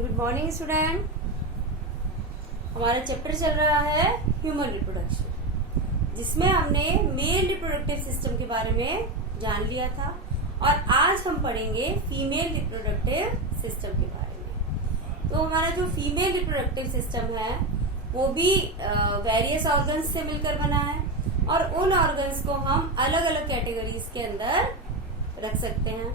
Good morning student. हमारा chapter चल रहा है ह्यूमन रिप्रोडक्शन, जिसमें हमने मेल रिप्रोडक्टिव सिस्टम के बारे में जान लिया था और आज हम पढ़ेंगे फीमेल रिप्रोडक्टिव सिस्टम के बारे में। तो हमारा जो फीमेल रिप्रोडक्टिव सिस्टम है वो भी वेरियस ऑर्गन्स से मिलकर बना है और उन ऑर्गन्स को हम अलग अलग कैटेगरीज के अंदर रख सकते हैं।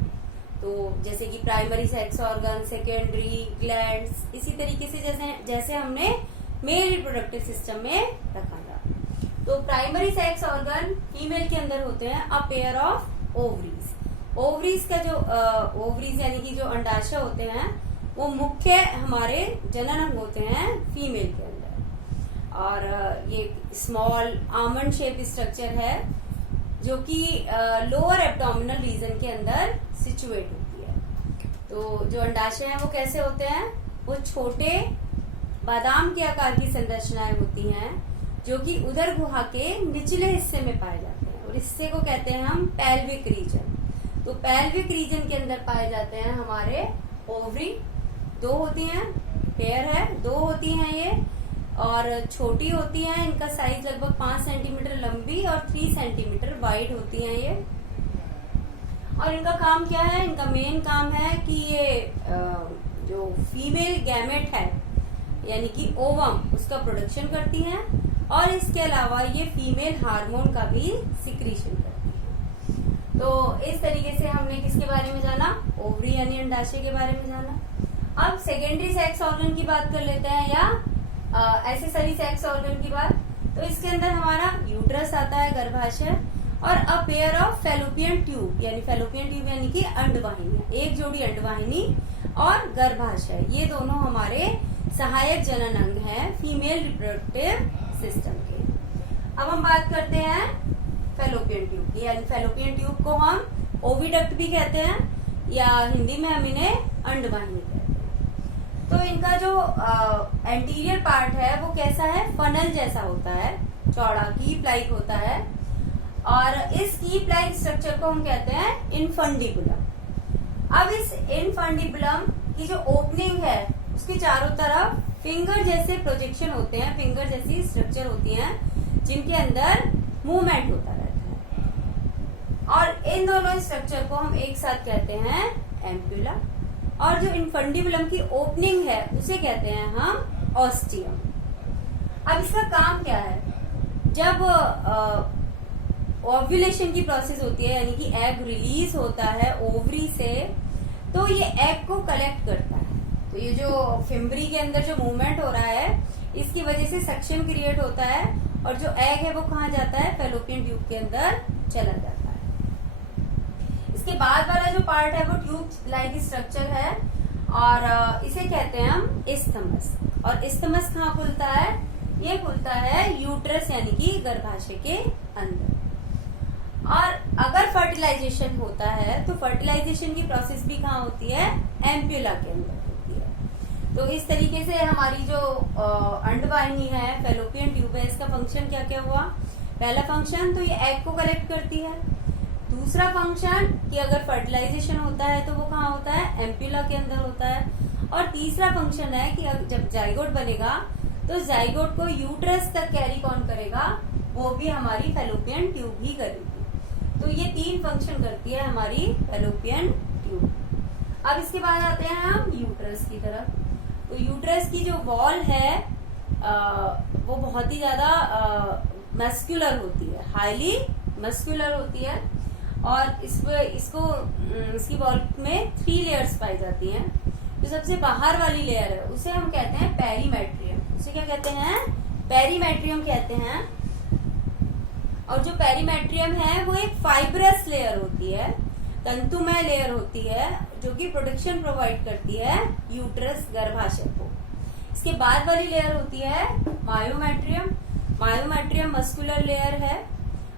तो जैसे कि primary sex organ, secondary, glands, इसी तरीके से जैसे हमने मेल रिप्रोडक्टिव सिस्टम में रखा था। तो प्राइमरी सेक्स ऑर्गन फीमेल के अंदर होते हैं a pair of ovaries. Ovaries का जो ओवरीज यानी कि जो अंडाशय होते हैं वो मुख्य हमारे जनन अंग होते हैं फीमेल के अंदर। और ये स्मॉल आमंड शेप स्ट्रक्चर है जो कि लोअर एब्डोमिनल रीजन के अंदर सिचुएट होती है। तो जो अंडाशय हैं वो कैसे होते हैं, वो छोटे बादाम के आकार की संरचनाएं होती हैं जो कि उदर गुहा के निचले हिस्से में पाए जाते हैं और हिस्से को कहते हैं हम पेल्विक रीजन। तो पेल्विक रीजन के अंदर पाए जाते हैं हमारे ओवरी। दो होती हैं, पेयर है, दो होती हैं ये और छोटी होती हैं। इनका साइज लगभग 5 सेंटीमीटर लंबी और 3 सेंटीमीटर वाइड होती हैं ये। और इनका काम क्या है, इनका मेन काम है कि ये जो फीमेल गैमेट है यानी कि ओवम, उसका प्रोडक्शन करती हैं और इसके अलावा ये फीमेल हार्मोन का भी सिक्रीशन करती है। तो इस तरीके से हमने किसके बारे में जाना, ओवरी यानी अंडाशय के बारे में जाना। अब सेकेंडरी सेक्स ऑर्गन की बात कर लेते हैं या एक्सेसरी सेक्स ऑर्गन की बात। तो इसके अंदर हमारा यूट्रस आता है, गर्भाशय, और a pair of fallopian tube यानी कि अंडवाहिनी, एक जोड़ी अंडवाहिनी और गर्भाशय, ये दोनों हमारे सहायक जनन अंग हैं फीमेल रिप्रोडक्टिव सिस्टम के। अब हम बात करते हैं फेलोपियन ट्यूब की, यानी फेलोपियन ट्यूब को हम ओविडक्ट भी कहते हैं या हिंदी में हम इन्हें अंडवाहिनी कहते हैं। तो इनका जो एंटीरियर पार्ट है वो कैसा है, फनल जैसा होता है, चौड़ा कीप लाइक होता है और इस कीप लाइक स्ट्रक्चर को हम कहते हैं इनफंडिबुलम। अब इस इनफंडिबुलम की जो ओपनिंग है उसके चारों तरफ फिंगर जैसे प्रोजेक्शन होते हैं, फिंगर जैसी स्ट्रक्चर होती हैं जिनके अंदर मूवमेंट होता रहता है और इन दोनों स्ट्रक्चर को हम एक साथ कहते हैं एम्प्यूला। और जो इनफंडिबुलम की ओपनिंग है उसे कहते हैं हम ऑस्टियम। अब इसका काम क्या है, जब ओव्यूलेशन की प्रोसेस होती है यानी कि एग रिलीज होता है ओवरी से, तो ये एग को कलेक्ट करता है। तो ये जो फिम्बरी के अंदर जो मूवमेंट हो रहा है इसकी वजह से सक्शन क्रिएट होता है और जो एग है वो कहाँ जाता है, फेलोपियन ट्यूब के अंदर चला जाता है। इसके बाद वाला जो पार्ट है वो ट्यूब लाइक स्ट्रक्चर है और इसे कहते हैं हम इस्थमस। और इस्थमस कहाँ खुलता है, ये खुलता है यूट्रस यानी कि गर्भाशय के अंदर। और अगर फर्टिलाइजेशन होता है तो फर्टिलाइजेशन की प्रोसेस भी कहाँ होती है, एम्प्यूला के अंदर होती है। तो इस तरीके से हमारी जो अंडवाहिनी है, फेलोपियन ट्यूब है, इसका फंक्शन क्या क्या हुआ। पहला फंक्शन तो ये एग को कलेक्ट करती है, दूसरा फंक्शन कि अगर फर्टिलाइजेशन होता है तो वो कहाँ होता है, एम्प्यूला के अंदर होता है, और तीसरा फंक्शन है कि जब जाइगोट बनेगा तो जाइगोट को यूट्रस तक कैरी कौन करेगा, वो भी हमारी फेलोपियन ट्यूब ही करेगी। तो ये 3 फंक्शन करती है हमारी फेलोपियन ट्यूब। अब इसके बाद आते हैं हम यूट्रस की तरफ। तो यूट्रस की जो वॉल है वो बहुत ही ज्यादा मस्कुलर होती है, हाईली मस्कुलर होती है और इसकी वॉल में 3 लेयर्स पाई जाती हैं। जो सबसे बाहर वाली लेयर है उसे हम कहते हैं पेरीमेट्रियम। उसे क्या कहते हैं, पेरीमेट्रियम कहते हैं। और जो पेरीमेट्रियम है वो एक फाइब्रस लेयर होती है, तंतुमय लेयर होती है जो कि प्रोटेक्शन प्रोवाइड करती है यूट्रस गर्भाशय को। इसके बाद वाली लेयर होती है मायोमेट्रियम। मायोमेट्रियम मस्कुलर लेयर है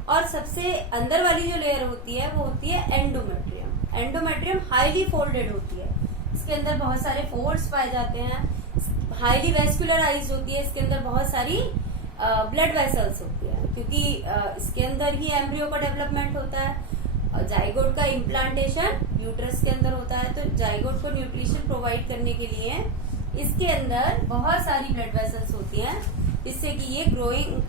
और सबसे अंदर वाली जो लेयर होती है वो होती है एंडोमेट्रियम। एंडोमेट्रियम हाईली फोल्डेड होती है, इसके अंदर बहुत सारे फोल्ड्स पाए जाते हैं, हाईली वेस्कुलराइज्ड होती है, इसके अंदर बहुत सारी ब्लड वेसल्स होती है क्योंकि इसके अंदर ही एम्ब्रियो का डेवलपमेंट होता है। जाइगोट का इम्प्लांटेशन यूट्रस के अंदर होता है, तो जाइगोट को न्यूट्रिशन प्रोवाइड करने के लिए इसके अंदर बहुत सारी ब्लड वेसल्स होती हैं, जिससे कि ये ग्रोइंग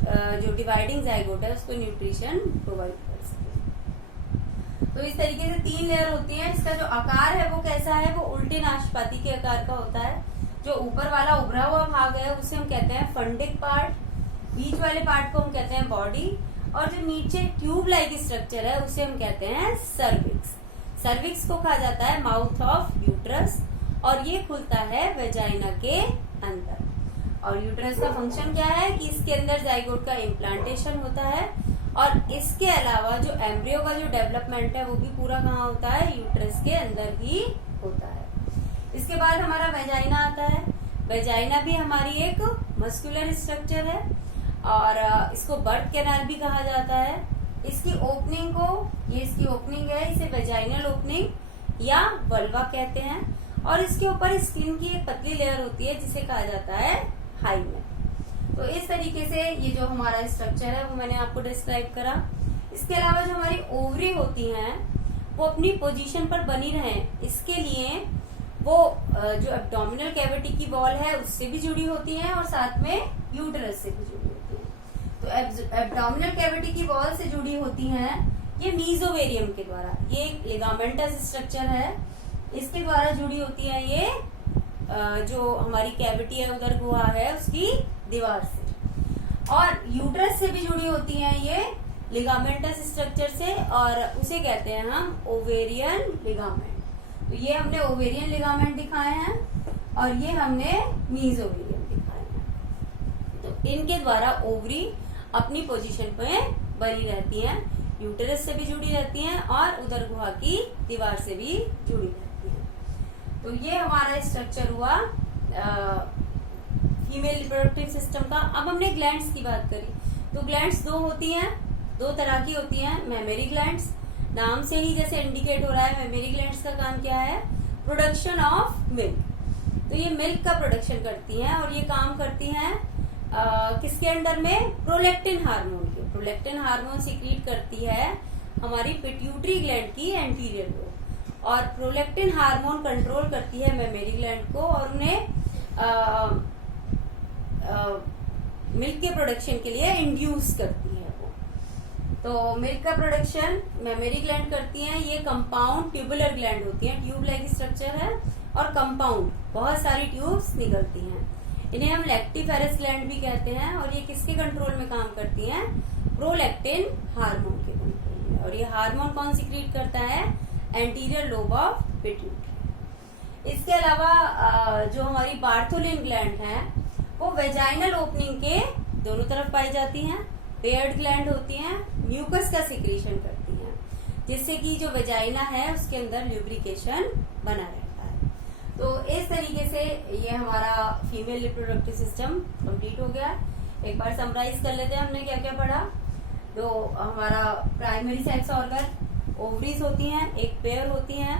जो डिवाइडिंग जाइगोट है उसको न्यूट्रिशन प्रोवाइड कर सके। तो इस तरीके से 3 लेयर होती हैं। इसका जो आकार है वो कैसा है, वो उल्टे नाशपाती के आकार का होता है। जो ऊपर वाला उभरा हुआ भाग है उसे हम कहते हैं फंडिक पार्ट, बीच वाले पार्ट को हम कहते हैं बॉडी, और जो नीचे ट्यूब लाइक स्ट्रक्चर है उसे हम कहते हैं सर्विक्स। सर्विक्स को कहा जाता है माउथ ऑफ यूट्रस, और ये खुलता है वेजाइना के अंदर। और यूट्रस का फंक्शन क्या है कि इसके अंदर जाइगोट का इम्प्लांटेशन होता है, और इसके अलावा जो एम्ब्रियो का जो डेवलपमेंट है वो भी पूरा कहाँ होता है, यूट्रस के अंदर ही होता है। इसके बाद हमारा वेजाइना आता है। वेजाइना भी हमारी एक मस्कुलर स्ट्रक्चर है, और इसको बर्थ कैनाल भी कहा जाता है। इसकी ओपनिंग को, ये इसकी ओपनिंग है, इसे वेजाइनल ओपनिंग या वल्वा कहते हैं, और इसके ऊपर स्किन की एक पतली लेयर होती है जिसे कहा जाता है हाइमेन। तो इस तरीके से ये जो हमारा स्ट्रक्चर है वो मैंने आपको डिस्क्राइब करा। इसके अलावा जो हमारी ओवरी होती हैं वो अपनी पोजीशन पर बनी रहें, इसके लिए वो जो एब्डोमिनल कैविटी की वॉल है उससे भी जुड़ी होती हैं, और साथ में यूट्रस से भी जुड़ी होती हैं। तो एब्डोमिनल कैविटी की वॉल से जुड़ी होती हैं ये मीजोवेरियम के द्वारा। ये एक लिगामेंटस स्ट्रक्चर है, इसके द्वारा जुड़ी होती है ये जो हमारी कैविटी है, उदर गुहा है, उसकी दीवार से। और यूट्रस से भी जुड़ी होती हैं ये लिगामेंटस स्ट्रक्चर से, और उसे कहते हैं हम ओवेरियन लिगामेंट। तो ये हमने ओवेरियन लिगामेंट दिखाए हैं, और ये हमने मीजोवेरियन दिखाए हैं। तो इनके द्वारा ओवरी अपनी पोजीशन पे बनी रहती हैं, यूटेरस से भी जुड़ी रहती हैं, और उदर गुहा की दीवार से भी जुड़ी रहती हैं। तो ये हमारा स्ट्रक्चर हुआ फीमेल रिप्रोडक्टिव सिस्टम का। अब हमने ग्लैंड्स की बात करी, तो ग्लैंड्स 2 होती हैं, 2 तरह की होती हैं। मेमरी ग्लैंड्स, नाम से ही जैसे इंडिकेट हो रहा है, मेमरी ग्लैंड्स का काम क्या है, प्रोडक्शन ऑफ मिल्क। तो ये मिल्क का प्रोडक्शन करती हैं, और ये काम करती हैं किसके अंडर में, प्रोलैक्टिन हार्मोन के। प्रोलैक्टिन हार्मोन सीक्रेट करती है हमारी पिट्यूटरी ग्लैंड की एंटीरियर लोब, और प्रोलैक्टिन हार्मोन कंट्रोल करती है मेमरी ग्लैंड को, और उन्हें मिल्क के प्रोडक्शन के लिए इंड्यूस करती है वो। तो मिल्क का प्रोडक्शन मेमरी ग्लैंड करती हैं। ये कंपाउंड ट्यूबुलर ग्लैंड होती हैं, ट्यूब लाइक स्ट्रक्चर है, और कंपाउंड बहुत सारी ट्यूब्स निकलती हैं। इन्हें हम लैक्टिफेरस ग्लैंड भी कहते हैं, और ये किसके कंट्रोल में काम करती हैं, प्रोलैक्टिन हार्मोन के कंट्रोल में। और ये हार्मोन कौन सीक्रेट करता है, एंटीरियर लोब ऑफ पिट्यूटरी। इसके अलावा जो हमारी बार्थोलिन ग्लैंड है वो वेजाइनल ओपनिंग के दोनों तरफ पाई जाती हैं। पेयर्ड ग्लैंड होती हैं, म्यूकस का सिक्रीशन करती हैं, जिससे कि जो वेजाइना है उसके अंदर ल्यूब्रिकेशन बना रहता है। तो इस तरीके से ये हमारा फीमेल रिप्रोडक्टिव सिस्टम कंप्लीट हो गया। एक बार समराइज कर लेते हैं हमने क्या क्या पढ़ा। तो हमारा प्राइमरी सेक्स ऑर्गन ओवरीज होती हैं, एक पेयर होती हैं,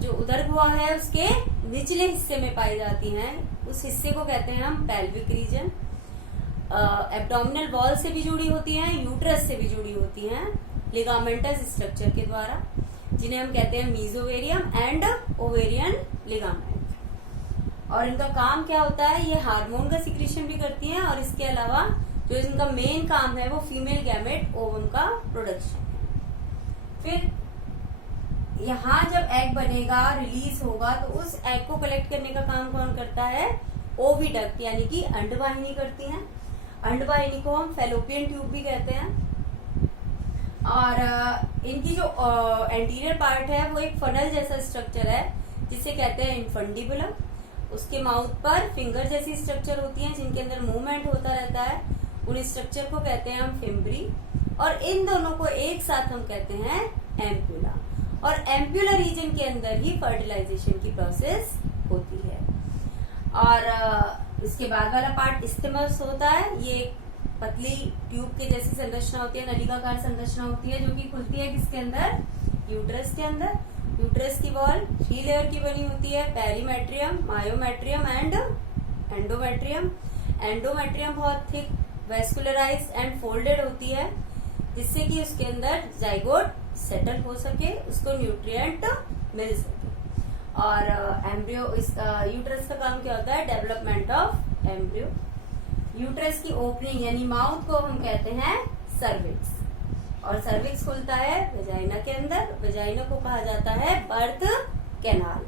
जो उदर गुहा है उसके निचले हिस्से में पाई जाती हैं, उस हिस्से को कहते हैं हम पेल्विक रीजन। एब्डोमिनल वॉल से भी जुड़ी होती हैं, यूट्रस से भी जुड़ी होती हैं लिगामेंटस स्ट्रक्चर के द्वारा, जिन्हें हम कहते हैं मीजोवेरियम एंड ओवेरियन लिगामेंट। और इनका काम क्या होता है, ये हार्मोन का सिक्रीशन भी करती हैं, और इसके अलावा जो इनका मेन काम है वो फीमेल गैमेट ओवम का प्रोडक्शन है। फिर यहाँ जब एग बनेगा, रिलीज होगा, तो उस एग को कलेक्ट करने का काम कौन करता है, ओविडक्ट यानी कि अंडवाहिनी करती हैं। अंडवाहिनी को हम फेलोपियन ट्यूब भी कहते हैं। और इनकी जो एंटीरियर पार्ट है वो एक फनल जैसा स्ट्रक्चर है, जिसे कहते हैं इन्फंडिबुलम। उसके माउथ पर फिंगर जैसी स्ट्रक्चर होती हैं, जिनके अंदर मूवमेंट होता रहता है, उन स्ट्रक्चर को कहते हैं हम फिम्ब्री। और इन दोनों को एक साथ हम कहते हैं एम्प्यूला। और एम्प्यूला रीजन के अंदर ही फर्टिलाइजेशन की प्रोसेस होती है। और इसके बाद वाला पार्ट इस्थिमस होता है। ये पतली ट्यूब के जैसी संरचना होती है, नलिकाकार संरचना होती है, जो कि खुलती है किसके अंदर, यूट्रस के अंदर। यूट्रस की वॉल 3 लेयर की बनी होती है, perimetrium, myometrium and endometrium. Endometrium बहुत थिक, वेस्कुलराइज एंड फोल्डेड होती है, जिससे कि उसके अंदर जाइगोट सेटल हो सके, उसको न्यूट्रिएंट मिल सके। और एम्ब्रियो, इस यूट्रस का काम क्या होता है? Development of embryo. यूट्रस की ओपनिंग यानी माउथ को हम कहते हैं सर्विक्स, और सर्विक्स खुलता है वेजाइना के अंदर। वेजाइना को कहा जाता है बर्थ कैनाल।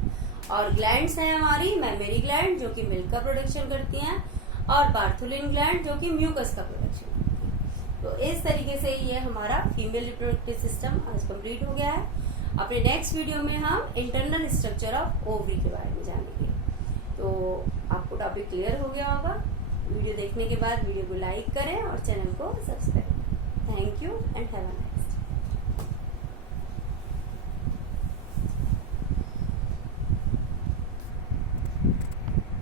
और ग्लैंड्स हैं हमारी मैमेरी ग्लैंड जो कि मिल्क का प्रोडक्शन करती हैं, और बार्थुलिन ग्लैंड जो कि म्यूकस का प्रोडक्शन करती है। तो इस तरीके से ये हमारा फीमेल रिप्रोडक्टिव सिस्टम आज कंप्लीट हो गया है। अपने नेक्स्ट वीडियो में हम इंटरनल स्ट्रक्चर ऑफ ओवरी के बारे में जानेंगे। तो आपको टॉपिक क्लियर हो गया होगा। वीडियो देखने के बाद वीडियो को लाइक करें और चैनल को सब्सक्राइब करें। Thank you and have a nice